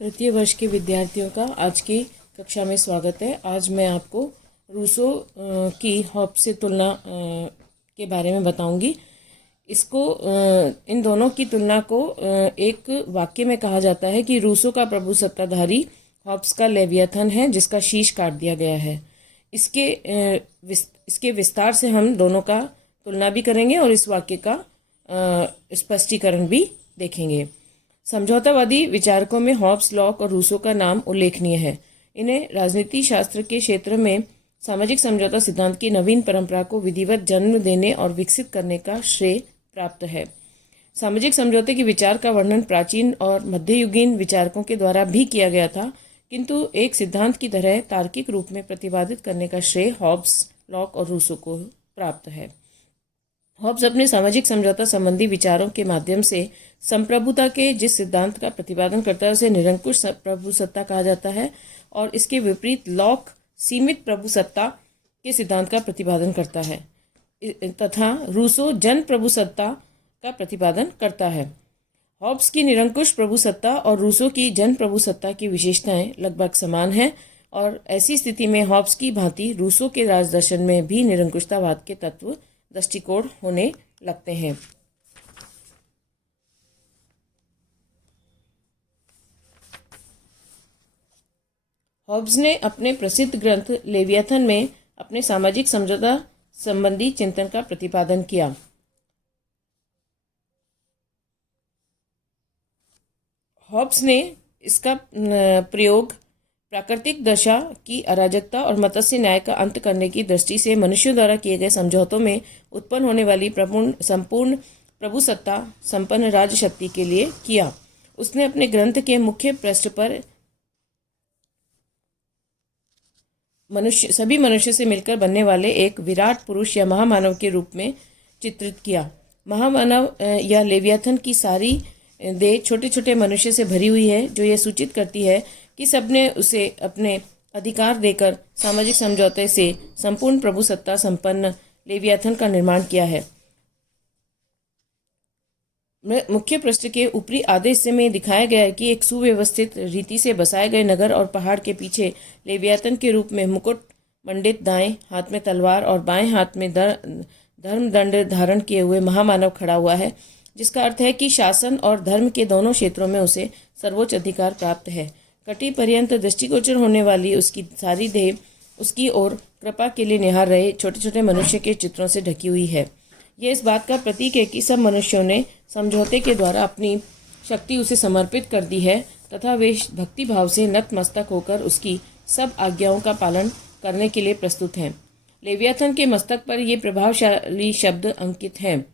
तृतीय वर्ष के विद्यार्थियों का आज की कक्षा में स्वागत है। आज मैं आपको रूसो की हॉब्स से तुलना के बारे में बताऊंगी। इन दोनों की तुलना को एक वाक्य में कहा जाता है कि रूसो का प्रभु सत्ताधारी हॉब्स का लेवियाथन है जिसका शीश काट दिया गया है। इसके विस्तार से हम दोनों का तुलना भी करेंगे और इस वाक्य का स्पष्टीकरण भी देखेंगे। समझौतावादी विचारकों में हॉब्स, लॉक और रूसो का नाम उल्लेखनीय है। इन्हें राजनीति शास्त्र के क्षेत्र में सामाजिक समझौता सिद्धांत की नवीन परंपरा को विधिवत जन्म देने और विकसित करने का श्रेय प्राप्त है। सामाजिक समझौते के विचार का वर्णन प्राचीन और मध्ययुगीन विचारकों के द्वारा भी किया गया था, किंतु एक सिद्धांत की तरह तार्किक रूप में प्रतिपादित करने का श्रेय हॉब्स, लॉक और रूसो को प्राप्त है। हॉब्स अपने सामाजिक समझौता संबंधी विचारों के माध्यम से संप्रभुता के जिस सिद्धांत का प्रतिपादन करता है उसे निरंकुश प्रभुसत्ता कहा जाता है, और इसके विपरीत लॉक सीमित प्रभुसत्ता के सिद्धांत का प्रतिपादन करता है तथा रूसो जन प्रभुसत्ता का प्रतिपादन करता है। हॉब्स की निरंकुश प्रभुसत्ता और रूसो की जन प्रभुसत्ता की विशेषताएं लगभग समान हैं, और ऐसी स्थिति में हॉब्स की भांति रूसो के राजदर्शन में भी निरंकुशतावाद के तत्व दृष्टिकोण होने लगते हैं। हॉब्स ने अपने प्रसिद्ध ग्रंथ लेवियाथन में अपने सामाजिक समझौता संबंधी चिंतन का प्रतिपादन किया। हॉब्स ने इसका प्रयोग प्राकृतिक दशा की अराजकता और मत्स्य न्याय का अंत करने की दृष्टि से मनुष्यों द्वारा किए गए समझौतों में उत्पन्न होने वाली संपूर्ण प्रभुसत्ता संपन्न राज्य शक्ति के लिए किया। उसने अपने ग्रंथ के मुख्य पृष्ठ पर सभी मनुष्य से मिलकर बनने वाले एक विराट पुरुष या महामानव के रूप में चित्रित किया। महामानव या लेवियाथन की सारी देह छोटे छोटे मनुष्य से भरी हुई है, जो यह सूचित करती है कि सबने उसे अपने अधिकार देकर सामाजिक समझौते से संपूर्ण प्रभुसत्ता संपन्न लेवियाथन का निर्माण किया है। मुख्य पृष्ठ के ऊपरी आधे हिस्से में दिखाया गया है कि एक सुव्यवस्थित रीति से बसाए गए नगर और पहाड़ के पीछे लेवियाथन के रूप में मुकुट मंडित दाएं हाथ में तलवार और बाएं हाथ में धर्मदंड धारण किए हुए महामानव खड़ा हुआ है, जिसका अर्थ है कि शासन और धर्म के दोनों क्षेत्रों में उसे सर्वोच्च अधिकार प्राप्त है। कटी पर्यंत दृष्टिगोचर होने वाली उसकी सारी देह उसकी ओर कृपा के लिए निहार रहे छोटे छोटे मनुष्य के चित्रों से ढकी हुई है। यह इस बात का प्रतीक है कि सब मनुष्यों ने समझौते के द्वारा अपनी शक्ति उसे समर्पित कर दी है तथा वे भक्ति भाव से नतमस्तक होकर उसकी सब आज्ञाओं का पालन करने के लिए प्रस्तुत हैं। लेवियाथन के मस्तक पर ये प्रभावशाली शब्द अंकित हैं।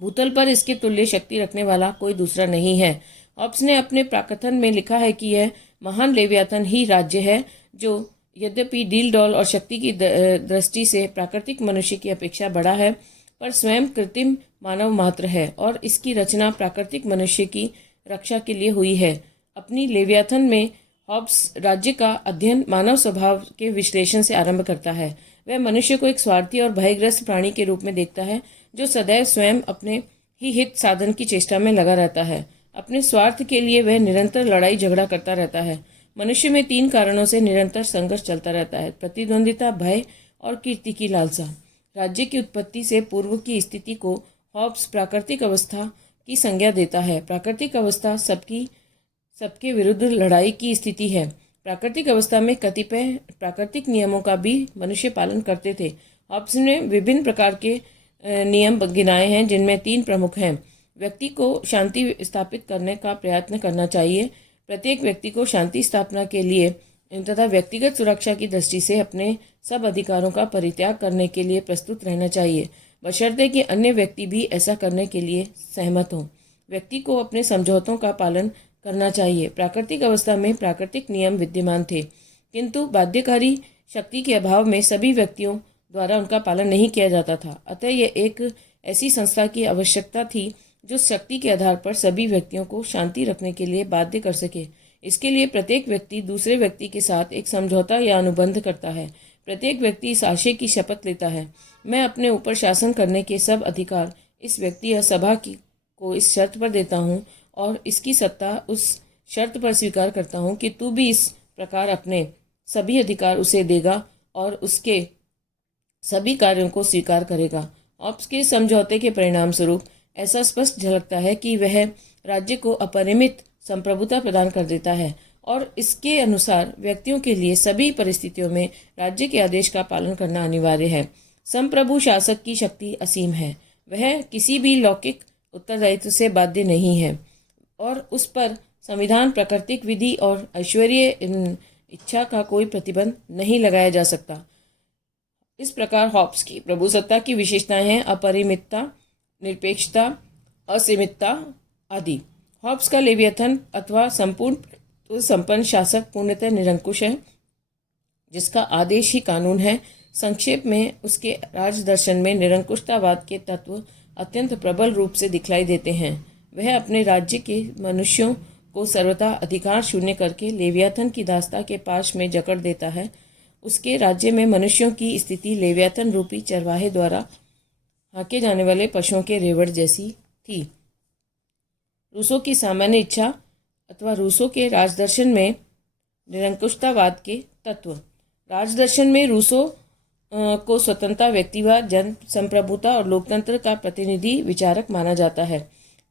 भूतल पर इसके तुल्य शक्ति रखने वाला कोई दूसरा नहीं है। हॉब्स ने अपने प्राकथन में लिखा है कि यह महान लेवियाथन ही राज्य है, जो यद्यपि डील डॉल और शक्ति की दृष्टि से प्राकृतिक मनुष्य की अपेक्षा बड़ा है, पर स्वयं कृत्रिम मानव मात्र है और इसकी रचना प्राकृतिक मनुष्य की रक्षा के लिए हुई है। अपनी लेवियाथन में हॉब्स राज्य का अध्ययन मानव स्वभाव के विश्लेषण से आरंभ करता है। वह मनुष्य को एक स्वार्थी और भयग्रस्त प्राणी के रूप में देखता है, जो सदैव स्वयं अपने ही हित साधन की चेष्टा में लगा रहता है। अपने स्वार्थ के लिए वह निरंतर लड़ाई झगड़ा करता रहता है। मनुष्य में 3 कारणों से निरंतर संघर्ष चलता रहता है: प्रतिद्वंदिता, भय और कीर्ति की लालसा। राज्य की उत्पत्ति से पूर्व की स्थिति को हॉब्स प्राकृतिक अवस्था की संज्ञा देता है। प्राकृतिक अवस्था सबके विरुद्ध लड़ाई की स्थिति है। प्राकृतिक अवस्था में कतिपय प्राकृतिक नियमों का भी मनुष्य पालन करते थे। हॉब्स ने विभिन्न प्रकार के नियम गिनाए हैं, जिनमें 3 प्रमुख हैं। व्यक्ति को शांति स्थापित करने का प्रयत्न करना चाहिए। प्रत्येक व्यक्ति को शांति स्थापना के लिए तथा व्यक्तिगत सुरक्षा की दृष्टि से अपने सब अधिकारों का परित्याग करने के लिए प्रस्तुत रहना चाहिए, बशर्ते कि अन्य व्यक्ति भी ऐसा करने के लिए सहमत हों। व्यक्ति को अपने समझौतों का पालन करना चाहिए। प्राकृतिक अवस्था में प्राकृतिक नियम विद्यमान थे, किंतु बाध्यकारी शक्ति के अभाव में सभी व्यक्तियों द्वारा उनका पालन नहीं किया जाता था। अतः यह एक ऐसी संस्था की आवश्यकता थी जो शक्ति के आधार पर सभी व्यक्तियों को शांति रखने के लिए बाध्य कर सके। इसके लिए प्रत्येक व्यक्ति दूसरे व्यक्ति के साथ एक समझौता या अनुबंध करता है। प्रत्येक व्यक्ति इस आशय की शपथ लेता है, मैं अपने ऊपर शासन करने के सब अधिकार इस व्यक्ति या सभा को इस शर्त पर देता हूँ और इसकी सत्ता उस शर्त पर स्वीकार करता हूँ कि तू भी इस प्रकार अपने सभी अधिकार उसे देगा और उसके सभी कार्यों को स्वीकार करेगा। हॉब्स के समझौते के परिणाम स्वरूप ऐसा स्पष्ट झलकता है कि वह राज्य को अपरिमित संप्रभुता प्रदान कर देता है और इसके अनुसार व्यक्तियों के लिए सभी परिस्थितियों में राज्य के आदेश का पालन करना अनिवार्य है। संप्रभु शासक की शक्ति असीम है, वह किसी भी लौकिक उत्तरदायित्व से बाध्य नहीं है और उस पर संविधान, प्राकृतिक विधि और ऐश्वर्य इच्छा का कोई प्रतिबंध नहीं लगाया जा सकता। इस प्रकार हॉब्स की प्रभुसत्ता की विशेषताएं हैं अपरिमितता, निरपेक्षता, असीमितता आदि। हॉब्स का लेवियथन अथवा संपूर्ण संपन्न शासक पूर्णतः निरंकुश है, जिसका आदेश ही कानून है। संक्षेप में उसके राजदर्शन में निरंकुशतावाद के तत्व अत्यंत प्रबल रूप से दिखलाई देते हैं। वह अपने राज्य के मनुष्यों को सर्वथा अधिकार शून्य करके लेवियाथन की दास्ता के पाश में जकड़ देता है। उसके राज्य में मनुष्यों की स्थिति लेवियाथन रूपी चरवाहे द्वारा हाके जाने वाले पशुओं के रेवड़ जैसी थी। रूसों की सामान्य इच्छा अथवा रूसों के राजदर्शन में निरंकुशतावाद के तत्व। राजदर्शन में रूसों को स्वतंत्रता, व्यक्तिवाद, जन संप्रभुता और लोकतंत्र का प्रतिनिधि विचारक माना जाता है,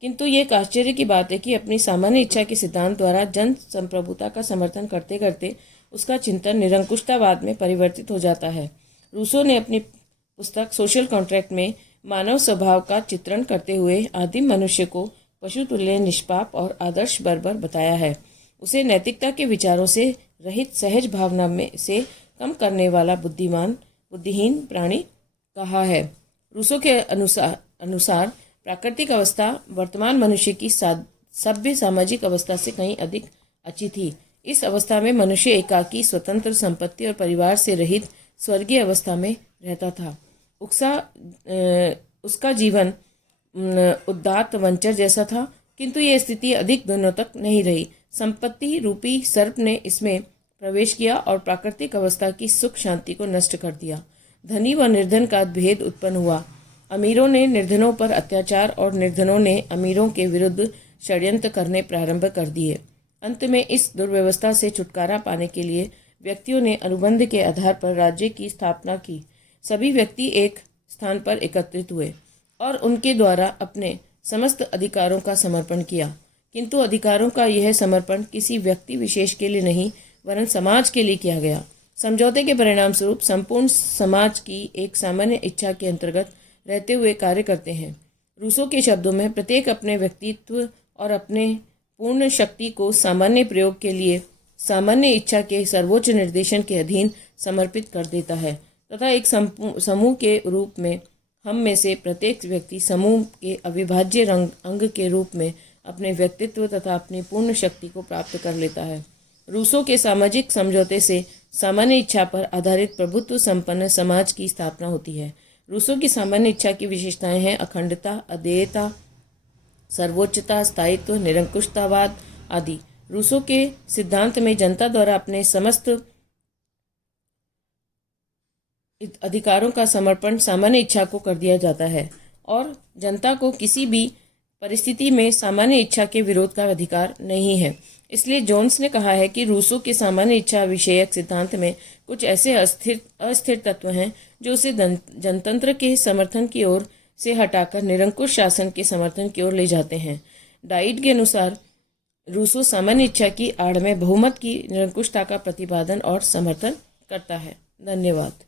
किंतु ये एक आश्चर्य की बात है कि अपनी सामान्य इच्छा के सिद्धांत द्वारा जन संप्रभुता का समर्थन करते करते उसका चिंतन निरंकुशतावाद में परिवर्तित हो जाता है। रूसो ने अपनी पुस्तक सोशल कॉन्ट्रैक्ट में मानव स्वभाव का चित्रण करते हुए आदिम मनुष्य को पशुतुल्य, निष्पाप और आदर्श बर्बर बताया है। उसे नैतिकता के विचारों से रहित सहज भावना में से कम करने वाला बुद्धिहीन प्राणी कहा है। रूसो के अनुसार प्राकृतिक अवस्था वर्तमान मनुष्य की सभ्य सामाजिक अवस्था से कहीं अधिक अच्छी थी। इस अवस्था में मनुष्य एकाकी, स्वतंत्र, संपत्ति और परिवार से रहित स्वर्गीय अवस्था में रहता था। उसका जीवन उदात्त वंचर जैसा था, किंतु यह स्थिति अधिक दिनों तक नहीं रही। संपत्ति रूपी सर्प ने इसमें प्रवेश किया और प्राकृतिक अवस्था की सुख शांति को नष्ट कर दिया। धनी व निर्धन का भेद उत्पन्न हुआ। अमीरों ने निर्धनों पर अत्याचार और निर्धनों ने अमीरों के विरुद्ध षड्यंत्र करने प्रारंभ कर दिए। अंत में इस दुर्व्यवस्था से छुटकारा पाने के लिए व्यक्तियों ने अनुबंध के आधार पर राज्य की स्थापना की। सभी व्यक्ति एक स्थान पर एकत्रित हुए और उनके द्वारा अपने समस्त अधिकारों का समर्पण किया, किंतु अधिकारों का यह समर्पण किसी व्यक्ति विशेष के लिए नहीं वरन समाज के लिए किया गया। समझौते के परिणाम स्वरूप संपूर्ण समाज की एक सामान्य इच्छा के अंतर्गत रहते हुए कार्य करते हैं। रूसो के शब्दों में प्रत्येक अपने व्यक्तित्व और अपने पूर्ण शक्ति को सामान्य प्रयोग के लिए सामान्य इच्छा के सर्वोच्च निर्देशन के अधीन समर्पित कर देता है तथा एक समूह के रूप में हम में से प्रत्येक व्यक्ति समूह के अविभाज्य अंग के रूप में अपने व्यक्तित्व तथा अपनी पूर्ण शक्ति को प्राप्त कर लेता है। रूसो के सामाजिक समझौते से सामान्य इच्छा पर आधारित प्रभुत्व संपन्न समाज की स्थापना होती है। रूसो की सामान्य इच्छा की विशेषताएं हैं अखंडता, अदेयता, सर्वोच्चता, स्थायित्व, निरंकुशतावाद आदि। रूसो के सिद्धांत में जनता द्वारा अपने समस्त अधिकारों का समर्पण सामान्य इच्छा को कर दिया जाता है और जनता को किसी भी परिस्थिति में सामान्य इच्छा के विरोध का अधिकार नहीं है। इसलिए जोन्स ने कहा है कि रूसो के सामान्य इच्छा विषयक सिद्धांत में कुछ ऐसे अस्थिर तत्व हैं जो उसे जनतंत्र के समर्थन की ओर से हटाकर निरंकुश शासन के समर्थन की ओर ले जाते हैं। डाइट के अनुसार रूसो सामान्य इच्छा की आड़ में बहुमत की निरंकुशता का प्रतिपादन और समर्थन करता है। धन्यवाद।